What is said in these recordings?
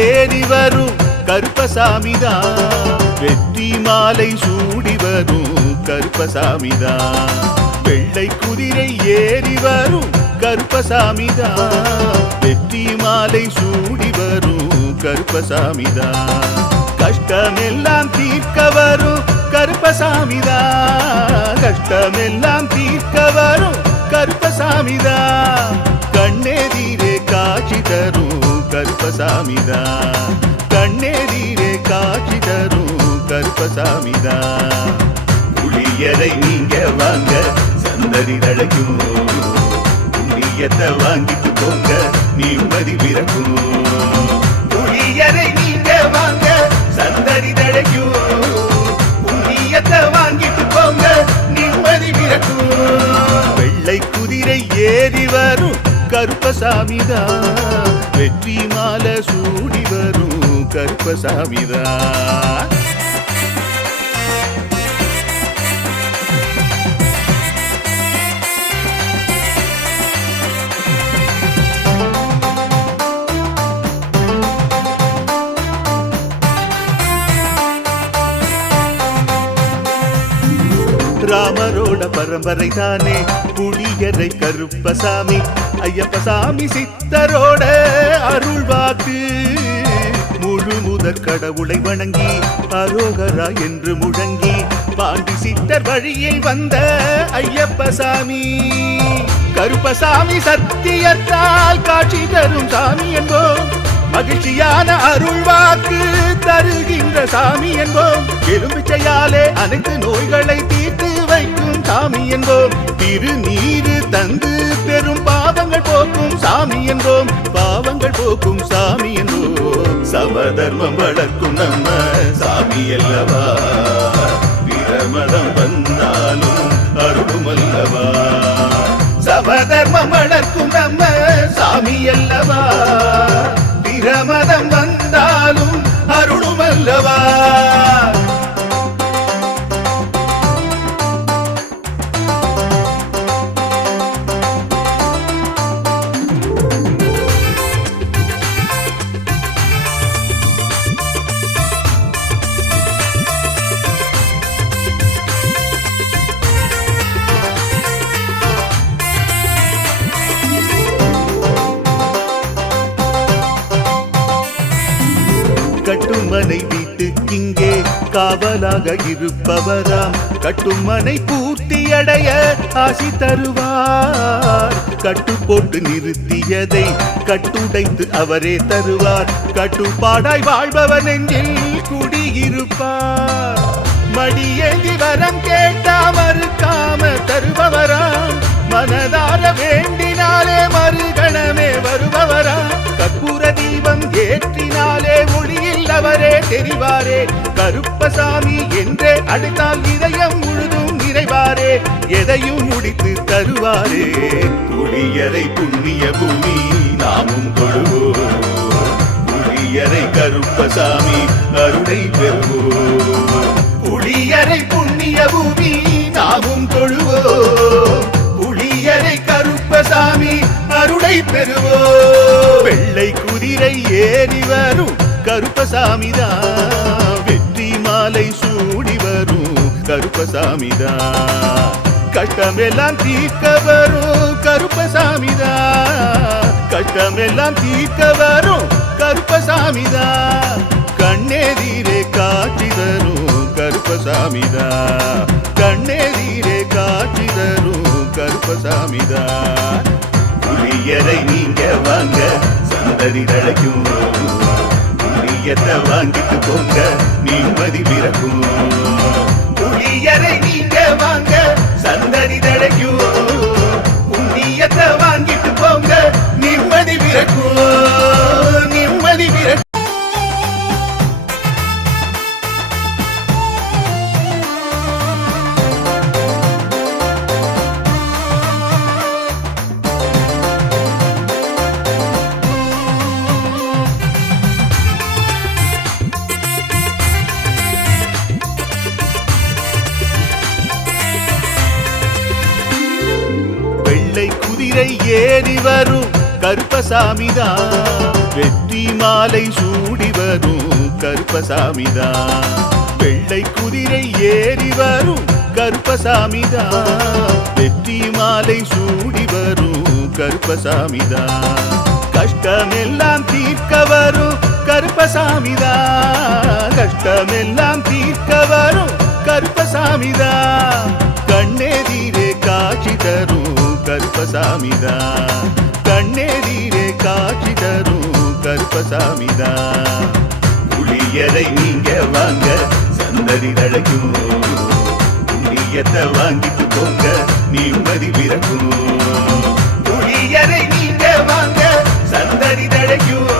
ஏறி வரும் கருப்பசாமிதான், வெற்றி மாலை சூடி வரும் கருப்பசாமிதான். வெள்ளை குதிரை ஏறி வரும் கருப்பசாமிதான், வெற்றி மாலை சூடி வரும் கருப்பசாமிதான். கஷ்டமெல்லாம் தீர்க்க வரும் கருப்பசாமிதான், கஷ்டமெல்லாம் தீர்க்க வரும் கருப்பசாமிதான். கண்ணெதிரே காட்சி தரும் கருப்பசாமிதான், கண்ணெதிரே காட்சி தரும் கருப்பசாமிதான். புளியரை நீங்க வாங்க சந்ததி தழைக்கும், புண்ணியத்தை வாங்கிட்டு போங்க நிம்மதி பிறக்கும். புளியரை நீங்க வாங்க சந்ததி தழைக்கும், புண்ணியத்தை வாங்கிட்டு போங்க நிம்மதி பிறக்கும். வெள்ளை குதிரை ஏறி வரும் கருப்பசாமிதான், வெற்றி மாலை சூடி வரும் கருப்பசாமிதான். ராமரோட பரம்பரை தானே புளியரை கருப்பசாமி, ஐயப்பசாமி சித்தரோட அருள்வாக்கு. முழு முதற் கடவுளை வணங்கி அரோகரா என்று முழங்கி பாண்டி சித்தர் வழியில் வந்த ஐயப்பசாமி. கருப்பசாமி சத்தியத்தால் காட்சி தரும் சாமி என்போம், மகிழ்ச்சியான அருள்வாக்கு தருகின்ற சாமி என்போம். எலும்பிச்சையாலே அனைத்து நோய்களை தீர்த்து வைக்கும் சாமி என்போம். திருநீரு தந்து பெரும் பாவங்கள் போக்கும் சாமி என்போம், பாவங்கள் போக்கும் சாமி என்போம். சமதர்மம் வளர்க்கும் நம்ம சாமி அல்லவா, பிரமதம் வந்தாலும் அருளும் அல்லவா. சமதர்மம் வளர்க்கும் நம்ம சாமி அல்லவா, பிரமதம் வந்தாலும் அருளும் அல்லவா. கட்டுமனை வீட்டுக்கிங்கே காவலாக இருப்பவராம், கட்டுமனை பூர்த்தி அடைய ஆசி தருவார். கட்டு போட்டு நிறுத்தியதை கட்டுடைத்து அவரே தருவார், கட்டுப்பாடாய் வாழ்பவர் நெஞ்சில் குடியிருப்பார். மடியேந்தி வரம் கேட்டா மறுக்காம தருபவராம், மனதார வேண்டினாலே மறுகணமே வருபவராம். கற்பூர தீபம் ஏற்றினாலே ஒளியில் அவரே தெரிவாரே, கருப்பசாமி என்றே அழைத்தால் இதயம் முழுதும் நிறைவாரே, எதையும் முடித்து தருவாரே. புளியரை புண்ணிய பூமி நாமும் தொழுவோம், புளியரை கருப்பசாமி அருளை பெறுவோம். புளியரை புண்ணிய பூமி நாமும் தொழுவோம், புளியரை கருப்பசாமி அருளை பெறுவோம். வெள்ளை குதிரை ஏறி வரும் கருப்பசாமிதான், வெற்றி மாலை சூடி வரும் கருப்பசாமிதான். கஷ்டமெல்லாம் தீர்க்க வரும் கருப்பசாமிதான், கஷ்டமெல்லாம் தீர்க்க வரும் கருப்பசாமிதான். கண்ணெதிரே காட்சி தரும் கருப்பசாமிதான், கண்ணெதிரே காட்சி தரும் கருப்பசாமிதான். புளியரை நீங்க வாங்க சந்ததி தழைக்கும், புளியத்தை வாங்கிட்டு போங்க நிம்மதி பிறக்கும். புளியரை நீங்க வாங்க சந்ததி தழைக்கும், புண்ணியத்தை வாங்கிட்டு போங்க நிம்மதி பிறக்கும், நிம்மதி பிறக்கும். ஏறி வரும் கருப்பசாமிதான், வெற்றி மாலை சூடி வரும் கருப்பசாமிதான். வெள்ளை குதிரை ஏறி வரும் கருப்பசாமிதான். வெற்றி மாலை சூடி வரும் கருப்பசாமிதான். கஷ்டமெல்லாம் தீர்க்க வரும் கருப்பசாமிதான். கஷ்டமெல்லாம் தீர்க்க வரும் கருப்பசாமிதான். கண்ணெதிரே காட்சி தரும் கருப்பசாமிதான். கண்ணெதிரே காட்சி தரும் கருப்பசாமிதான். புளியரை நீங்க வாங்க சந்ததி தழைக்கும். புண்ணியத்தை வாங்கிட்டு போங்க நிம்மதி பிறக்கும். புளியரை நீங்க வாங்க சந்ததி தழைக்கும்.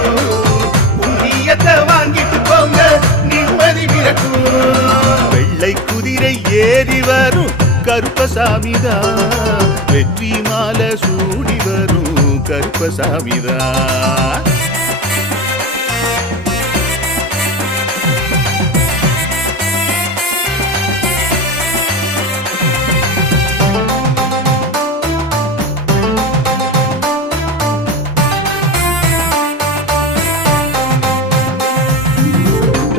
புண்ணியத்தை வாங்கிட்டு போங்க நிம்மதி பிறக்கும். வெள்ளை குதிரை ஏறி வரும் கருப்பசாமிதான். வெற்றி மாலை சூடி வரும் கருப்பசாமிதான்.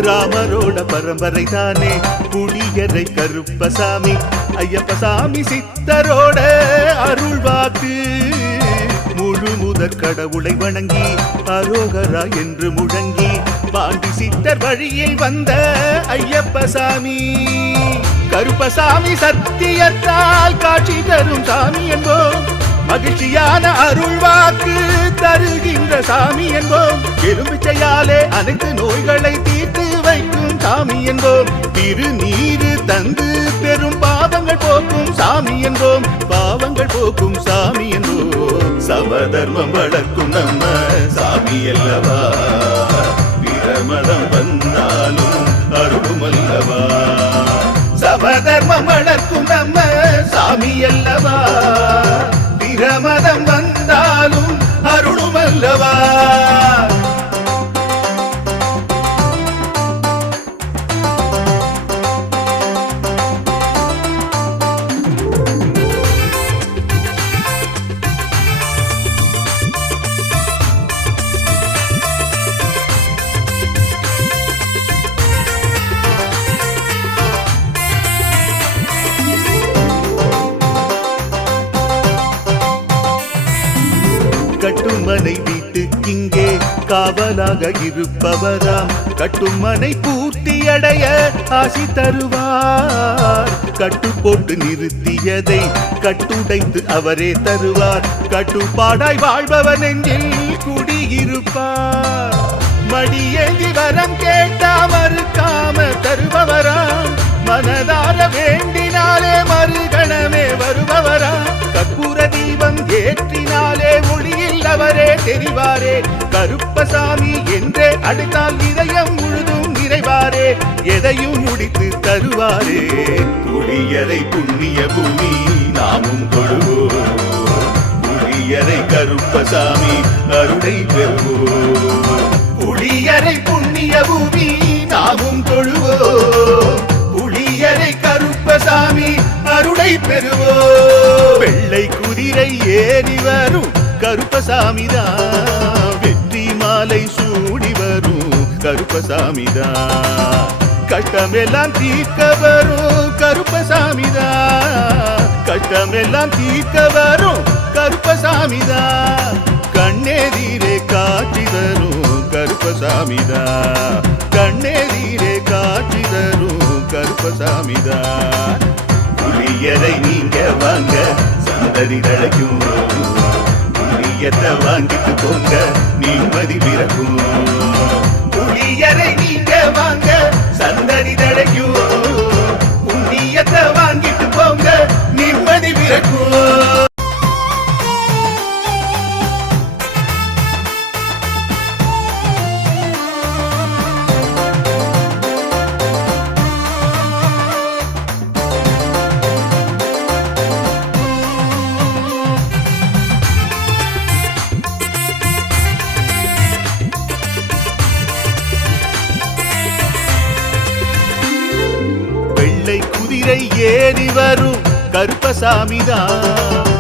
ராமரோட பரம்பரை தானே புளியரை கருப்பசாமி. ஐயப்பசாமி சித்தரோட அருள்வாக்கு. முழு முதற் கடவுளை வணங்கி அரோகரா என்று முழங்கி பாண்டி சித்தர் வழியில் வந்த ஐயப்பசாமி. கருப்பசாமி சத்தியத்தால் காட்சி தரும் சாமி என்போம். மகிழ்ச்சியான அருள்வாக்கு தருகின்ற சாமி என்போம். எலும்பிச்சையாலே அனைத்து நோய்களை தீர்த்து வைக்கும் சாமி என்போம். திருநீரு தந்து பெரும் பாவங்கள் போக்கும் சாமி என்போம். பாவங்கள் போக்கும் சாமி என்போம். சமதர்மம் வளர்க்கும் நம்ம சாமி அல்லவா. பிரமதம் வந்தாலும் அருளும் அல்லவா. சமதர்மம் வளர்க்கும் நம்ம சாமி அல்லவா. பிரமதம் வந்தாலும் அருளும் அல்லவா. கட்டுமனை வீட்டுக்கிங்கே காவலாக இருப்பவராம். கட்டுமனை பூர்த்தியடைய ஆசி தருவார். கட்டு போட்டு நிறுத்தியதை கட்டுடைத்து அவரே தருவார். கட்டுப்பாடாய் வாழ்பவர் நெஞ்சில் குடியிருப்பார். மடியேந்தி வரம் கேட்டா மறுக்காம தருபவராம். மனதார வேண்டினாலே மறுகணமே வருபவரா. கற்பூர தீபம் ஏற்றினாலே ஒளியில் அவரே தெரிவாரே. கருப்பசாமி என்றே அழைத்தால் இதயம் முழுதும் நிறைவாரே. எதையும் முடித்து தருவாரே. புளியரை புண்ணிய பூமி நாமும் தொழுவோம். புளியரை கருப்பசாமி அருளை பெறுவோம். புளியரை புண்ணிய பூமி நாமும் தொழுவோம். புளியரை கருப்பசாமி அருளை பெறுவோம். வெள்ளை குதிரை ஏறி வரும் கருப்பசாமிதான். வெற்றி மாலை சூடி வரும் கருப்பசாமிதான். கஷ்டமெல்லாம் தீர்க்க வரும் கருப்பசாமிதான். கஷ்டமெல்லாம் தீர்க்க வரும் கருப்பசாமிதான். கண்ணெதிரே காட்சி தரும் கருப்பசாமிதான். கண்ணெதிரே காட்சி தரும் கருப்பசாமிதான். புளியரை நீங்க வாங்க சந்ததி தழைக்கும். புளியத்தை வாங்கிட்டு போங்க நிம்மதி பிறக்கும். புளியரை நீங்க வாங்க சந்ததி தழைக்கும். புண்ணியத்தை வாங்கிட்டு போங்க நிம்மதி பிறக்கும். குதிரை ஏறி வரும் கருப்பசாமிதான்.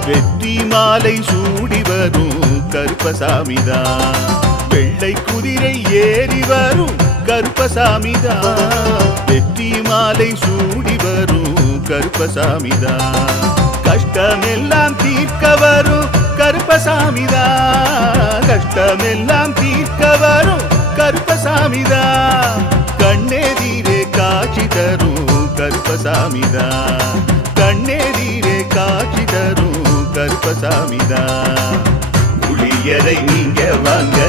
வெற்றி மாலை சூடி வரும் கருப்பசாமிதான். வெள்ளை குதிரை ஏறி வரும் கருப்பசாமிதான், வெற்றி மாலை சூடி வரும் கருப்பசாமிதான், கஷ்டமெல்லாம் தீர்க்க வரும் கருப்பசாமிதான், கஷ்டமெல்லாம் தீர்க்க வரும் கருப்பசாமிதான், கண்ணெதிரே காட்சி தரும் கருப்பசாமிதான், கண்ணெதிரே காட்சி தரும் கருப்பசாமிதான். புளியரை நீங்க வாங்க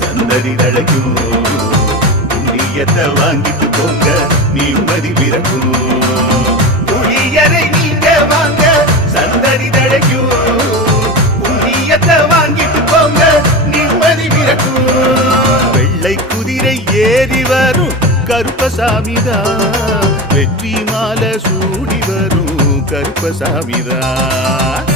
சந்ததி தழைக்கும், புண்ணியத்தை வாங்கிட்டு போங்க நிம்மதி பிறக்கும். புளியரை நீங்க வாங்க சந்ததி தழைக்கும், புண்ணியத்தை வாங்கிட்டு போங்க நிம்மதி பிறக்கும். வெள்ளை குதிரை ஏறி வரும் கருப்பசாமிதான், வெற்றி மாலை சூடி வரும் கருப்பசாமிதான்.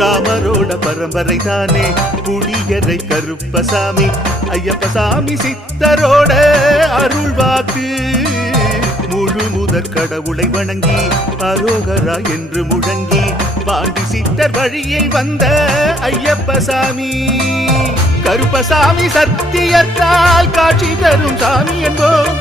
ராமரோட பரம்பரை தானே புளியரை கருப்பசாமி, ஐயப்பசாமி சித்தரோட அருள்வாக்கு, முழு முதற் கடவுளை வணங்கி அரோகரா என்று முழங்கி பாண்டி சித்தர் வழியில் வந்த ஐயப்பசாமி, கருப்பசாமி சத்தியத்தால் காட்சி தரும் சாமி என்போம்,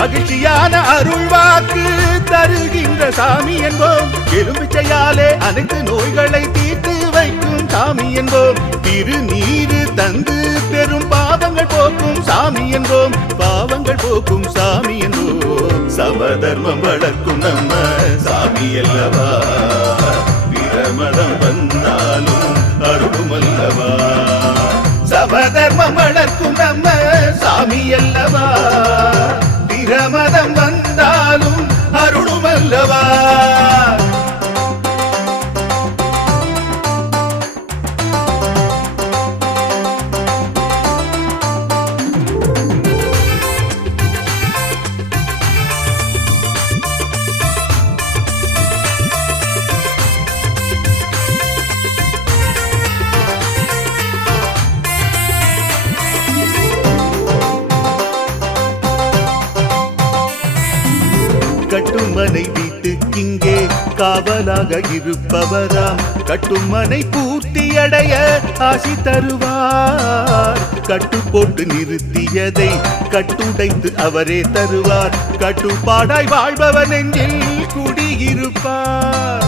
மகிழ்ச்சியான அருள்வாக்கு தருகின்ற சாமி என்போம், எலும்பிச்சையாலே அனைத்து நோய்களை தீர்த்து வைக்கும் சாமி என்போம், திருநீரு தந்து பெரும் பாவங்கள் போக்கும் சாமி என்போம், பாவங்கள் போக்கும் சாமி என்போம், சமதர்மம் வளர்க்கும் நம்ம சாமி அல்லவா, பிரமதம் வந்தாலும் அருளும் அல்லவா, சமதர்மம் வளர்க்கும் நம்ம சாமி அல்லவா, பிரமதம் வந்தாலும் அருளும் அல்லவா. கட்டுமனை வீட்டுக்கிங்கே காவலாக இருப்பவராம், கட்டுமனை பூர்த்தியடைய ஆசி தருவார், கட்டு போட்டு நிறுத்தியதை கட்டுடைத்து அவரே தருவார், கட்டுப்பாடாய் வாழ்பவர் நெஞ்சில் குடியிருப்பார்,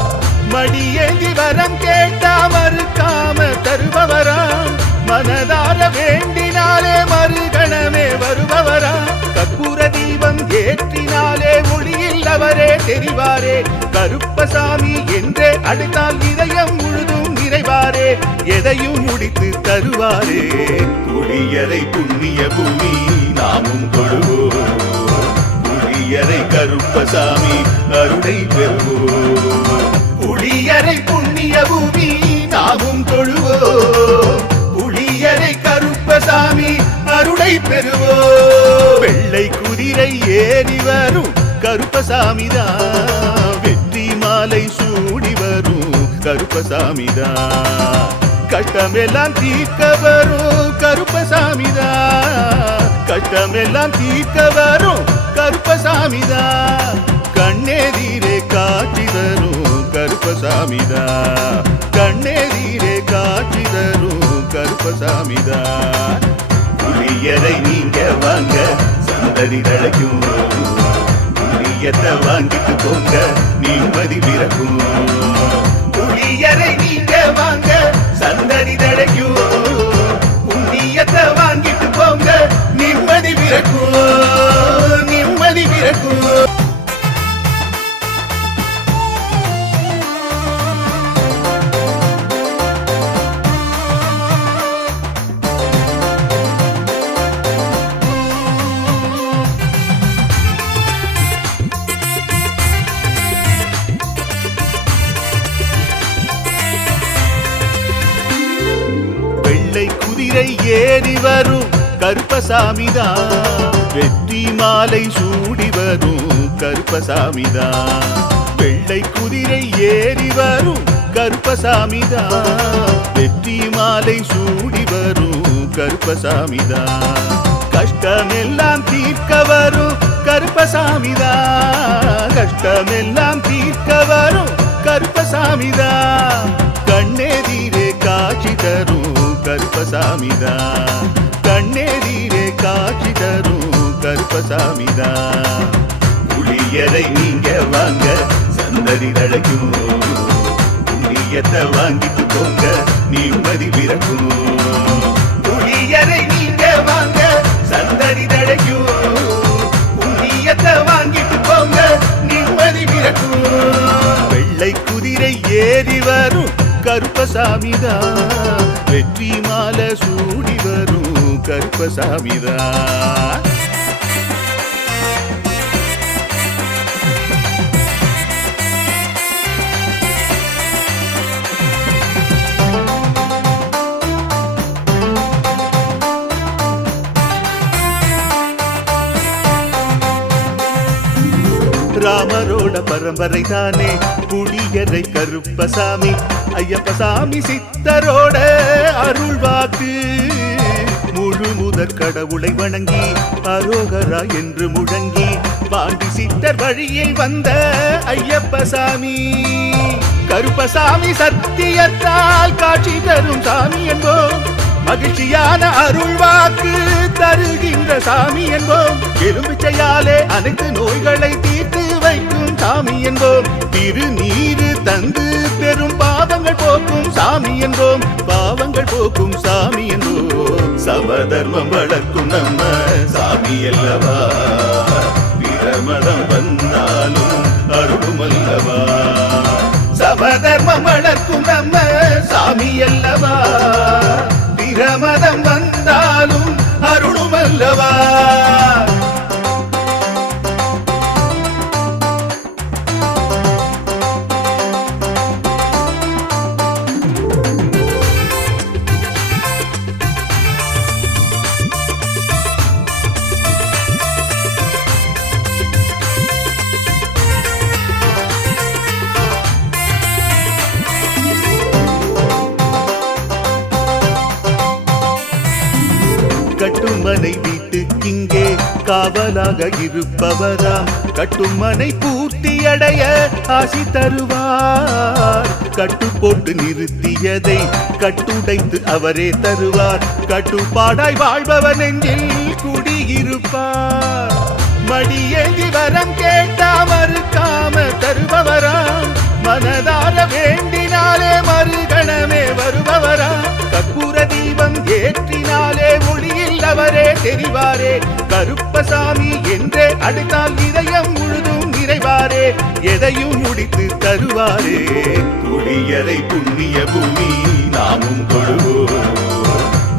மடியேந்தி வரம் கேட்டா மறுக்காம தருபவராம், மனதார வேண்டினாலே மறுகணமே வருபவராம், கற்பூர தீபம் ஏற்றினாலே ஒளியில் அவரே தெரிவாரே, கருப்பசாமி என்றே அழைத்தால் இதயம் முழுதும் நிறைவாரே, எதையும் முடித்து தருவாரே, புளியரை புண்ணிய பூமி நாமும் தொழுவோம், புளியரை கருப்பசாமி அருளை பெறுவோம், புளியரை புண்ணிய பூமி நாமும் தொழுவோம், புளியரை கருப்பசாமி அருளை பெறுவோம். வெள்ளை குதிரை ஏறி வரும் கருப்பசாமிதான், வெற்றி மாலை சூடி வரும் கருப்பசாமிதான், கஷ்டமெல்லாம் தீர்க்க வரும் கருப்பசாமிதான், கஷ்டமெல்லாம் தீர்க்க வரும் கருப்பசாமிதான், கண்ணெதிரே காட்சி தரும் கருப்பசாமிதான், கண்ணெதிரே காட்சி தரும் கருப்பசாமிதான். புளியரை நீங்க வாங்க சந்ததி தழைக்கும், புளியத்தை வாங்கிட்டு போங்க நிம்மதி பிறக்கும், புளியரை நீங்க வாங்க சந்ததி தழைக்கும், புண்ணியத்தை வாங்கிட்டு போங்க நிம்மதி பிறக்கும், நிம்மதி பிறக்கும். குதிரை ஏறி வரும் கருப்பசாமிதான், வெற்றி மாலை சூடி வரும் கருப்பசாமிதான், வெள்ளை குதிரை ஏறி வரும் கருப்பசாமிதான், வெற்றி மாலை சூடி வரும் கருப்பசாமிதான். கஷ்டமெல்லாம் தீர்க்க வரும் கருப்பசாமிதான். கஷ்டமெல்லாம் தீர்க்க வரும் கருப்பசாமிதான். கண்ணெதிரே காட்சி தரும் கருப்பசாமிதான். கண்ணெதிரே காட்சி தரும் கருப்பசாமிதான். புளியரை நீங்க வாங்க சந்ததி தழைக்கும். புண்ணியத்தை வாங்கிட்டு போங்க நிம்மதி பிறக்கும். புளியரை நீங்க வாங்க சந்ததி தழைக்கும். புண்ணியத்தை வாங்கிட்டு போங்க நிம்மதி பிறக்கும். வெள்ளை குதிரை ஏறி வரும் கருப்பசாமிதான். வெற்றி மாலை சூடி வரும் கருப்பசாமிதான். ராமரோட பரம்பரை தானே புளியரை கருப்பசாமி. ஐயப்பசாமி சித்தரோட அருள்வாக்கு. முழு முதற் கடவுளை வணங்கி அரோகரா என்று முழங்கி பாண்டி சித்தர் வழியில் வந்த ஐயப்பசாமி. கருப்பசாமி சத்தியத்தால் காட்சி தரும் சாமி என்போம். மகிழ்ச்சியான அருள்வாக்கு தருகின்ற சாமி என்போம். எலும்பிச்சையாலே அனைத்து நோய்களை தீர்த்து வைக்கும் சாமி என்போம். திருநீரு தந்து பெரும் பாவங்கள் போக்கும் சாமி என்போம். பாவங்கள் போக்கும் சாமி என்போம். சமதர்மம் வளர்க்கும் நம்ம சாமி அல்லவா. பிரமதம் வந்தாலும் அருளும் அல்லவா. சமதர்மம் வளர்க்கும் நம்ம சாமி அல்லவா. பிரமதம் வந்தாலும் அருளும் அல்லவா. கட்டுமனை வீட்டுக்கிங்கே காவலாக இருப்பவராம். கட்டுமனை பூர்த்தி அடைய ஆசி தருவார். கட்டு போட்டு நிறுத்தியதை கட்டுடைத்து அவரே தருவார். கட்டுப்பாடாய் வாழ்பவர் நெஞ்சில் குடியிருப்பார். மடியேந்தி வரம் கேட்டா மறுக்காம தருபவராம். மனதார வேண்டினாலே மறுகணமே வருபவரா. கற்பூர தீபம் ஏற்றினாலே ஒளியில் அவரே தெரிவாரே. கருப்பசாமி என்றே அழைத்தால் இதயம் முழுதும் நிறைவாரே. எதையும் முடித்து தருவாரே. புளியரை புண்ணிய பூமி நாமும் தொழுவோம்.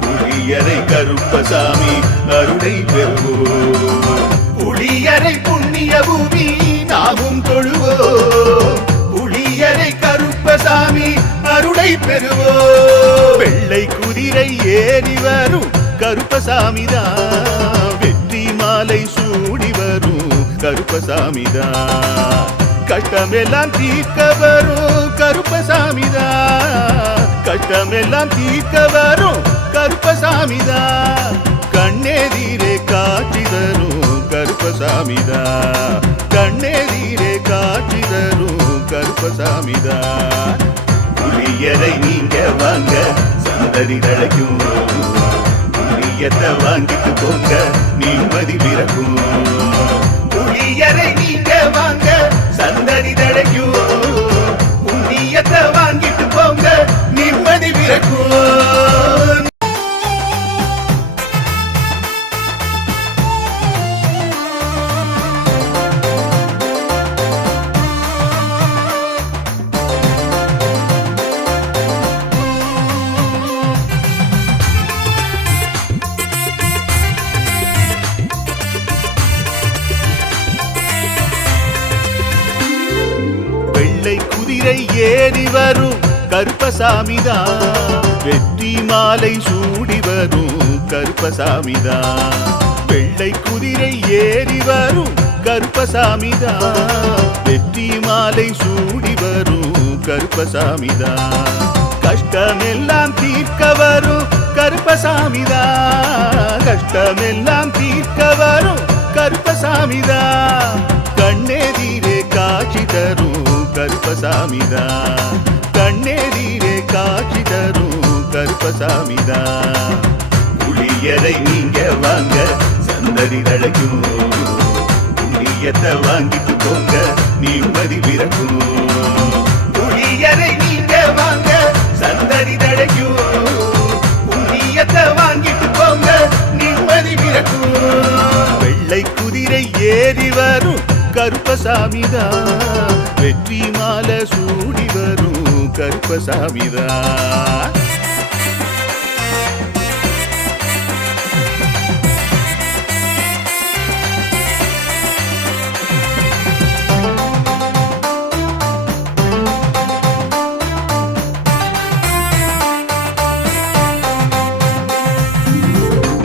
புளியரை கருப்பசாமி அருளை பெறுவோம். புளியரை புண்ணிய பூமி நாமும் தொழுவோம். புளியரை கருப்பசாமி அருளை பெறுவோம். வெள்ளை குதிரை ஏறி வரும் கருப்பசாமிதான். வெற்றி மாலை சூடி வரும் கருப்பசாமிதான். கஷ்டமெல்லாம் தீர்க்க வரும் கருப்பசாமிதான். கஷ்டமெல்லாம் தீர்க்க வரும் கருப்பசாமிதான். கண்ணெதிரே காட்சி தரும் கருப்பசாமிதான். கண்ணெதிரே காட்சி தரும் கருப்பசாமிதான். புளியரை நீங்க வாங்க சந்ததி தழைக்கும். புளியத்தை வாங்கிட்டு போங்க நிம்மதி பிறக்கும். புளியரை நீங்க வாங்க சந்ததி தழைக்கும். புண்ணியத்தை வாங்கிட்டு போங்க நிம்மதி பிறக்கும். குதிரை ஏறி வரும் கருப்பசாமிதான். வெற்றி மாலை சூடி வரும் கருப்பசாமிதான். வெள்ளை குதிரை ஏறி வரும் கருப்பசாமிதான். வெற்றி மாலை சூடி வரும் கருப்பசாமிதான். கஷ்டமெல்லாம் தீர்க்க வரும் கருப்பசாமிதான், கஷ்டமெல்லாம் தீர்க்க வரும் கருப்பசாமிதான், கண்ணெதிரே காட்சி தரும் கருப்பசாமிதான், கண்ணெதிரே காட்சி தரும் கருப்பசாமிதான். புளியரை நீங்க வாங்க சந்ததி தழைக்கும், புண்ணியத்தை வாங்கிட்டு போங்க நிம்மதி பிறக்கும். புளியரை நீங்க வாங்க சந்ததி தழைக்கும், புண்ணியத்தை வாங்கிட்டு போங்க நிம்மதி பிறக்கும். வெள்ளை குதிரை ஏறி வரும் கருப்பசாமிதான், வெற்றி மாலை சூடி வரும் கருப்பசாமிதான்.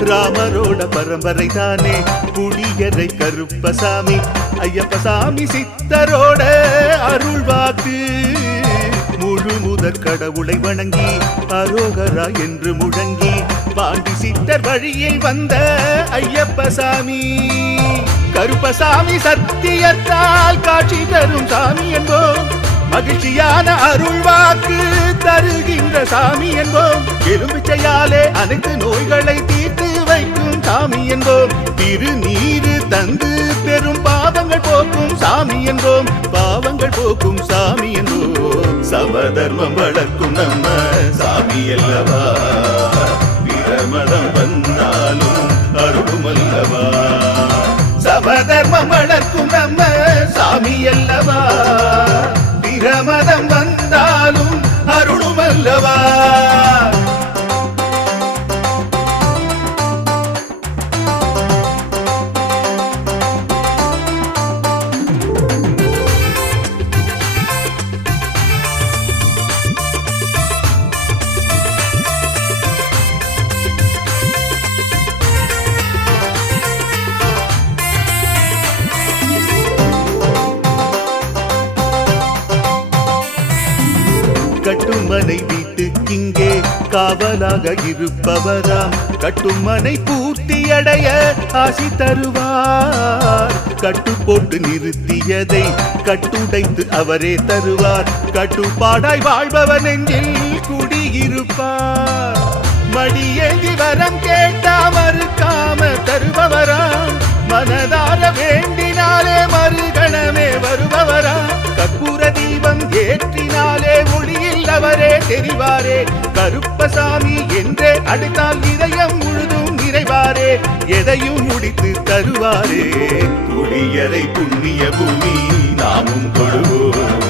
ராமரோட பரம்பரை தானே புளியரை கருப்பசாமி, ஐயப்பசாமி சித்தரோட அருள்வாக்கு. முழு முதற் கடவுளை வணங்கி அரோகரா என்று முழங்கி பாண்டி சித்தர் வழியில் வந்த ஐயப்பசாமி. கருப்பசாமி சத்தியத்தால் காட்சி தரும் சாமி என்போம், மகிழ்ச்சியான அருள்வாக்கு தருகின்ற சாமி என்போம், எலும்பிச்சையாலே அனைத்து நோய்களை தீர்த்து வைக்கும் சாமி என்போம், திருநீரு தந்து பெரும் பாவங்கள் போக்கும் சாமி என்போம், பாவங்கள் போக்கும் சாமி என்போம். சமதர்மம் வளர்க்கும் நம்ம சாமி அல்லவா, பிரமதம் வந்தாலும் அருளும் அல்லவா. சமதர்மம் வளர்க்கும் நம்ம சாமி அல்லவா, பிரமதம் வந்தாலும் அருளும் அல்லவா. கட்டுமனை வீட்டுக்கிங்கே காவலாக இருப்பவராம், கட்டுமனை பூர்த்தியடைய ஆசி தருவார், கட்டு போட்டு நிறுத்தியதை கட்டுடைத்து அவரே தருவார், கட்டுப்பாடாய் வாழ்பவர் நெஞ்சில் குடியிருப்பார். மடியேந்தி வரம் கேட்டா மறுக்காம தருபவராம், மனதார வேண்டினாலே மறுகணமே வருபவரா, கற்பூர தீபம் ஏற்றினாலே ஒளியில் அவரே தெரிவாரே, கருப்பசாமி என்றே அழைத்தால் இதயம் முழுதும் நிறைவாரே, எதையும் முடித்து தருவாரே. புளியரை புண்ணிய பூமி நாமும் தொழுவோம்,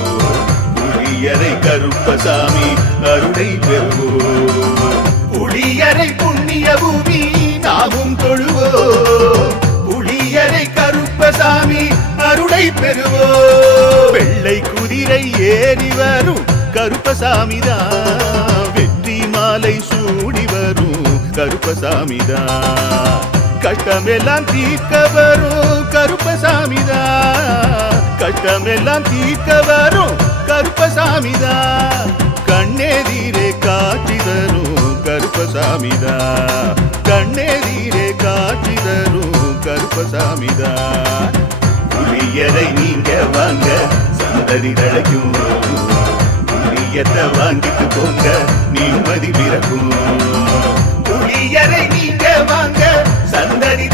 புளியரை கருப்பசாமி அருளை பெறுவோம், புளியரை புண்ணிய பூமி நாமும் தொழுவோம், புளியரை கருப்பசாமி அருளை பெறுவோம். வெள்ளை குதிரை ஏறி வரும் கருப்பசாமிதான், வெற்றி மாலை சூடி வரும் கருப்பசாமிதான், கஷ்டமெல்லாம் தீர்க்க வரும் கருப்பசாமிதான், கஷ்டமெல்லாம் தீர்க்க வரும் கருப்பசாமிதான், கண்ணெதிரே காட்சி தரும் கருப்பசாமிதான், கண்ணெதிரே காட்சி தரும் கருப்பசாமிதான். புளியரை நீங்க வாங்க சந்ததி தழைக்கும், புளியத்தை வாங்கிட்டு போங்க நிம்மதி பிறக்கும். புளியரை நீங்க வாங்க சந்ததி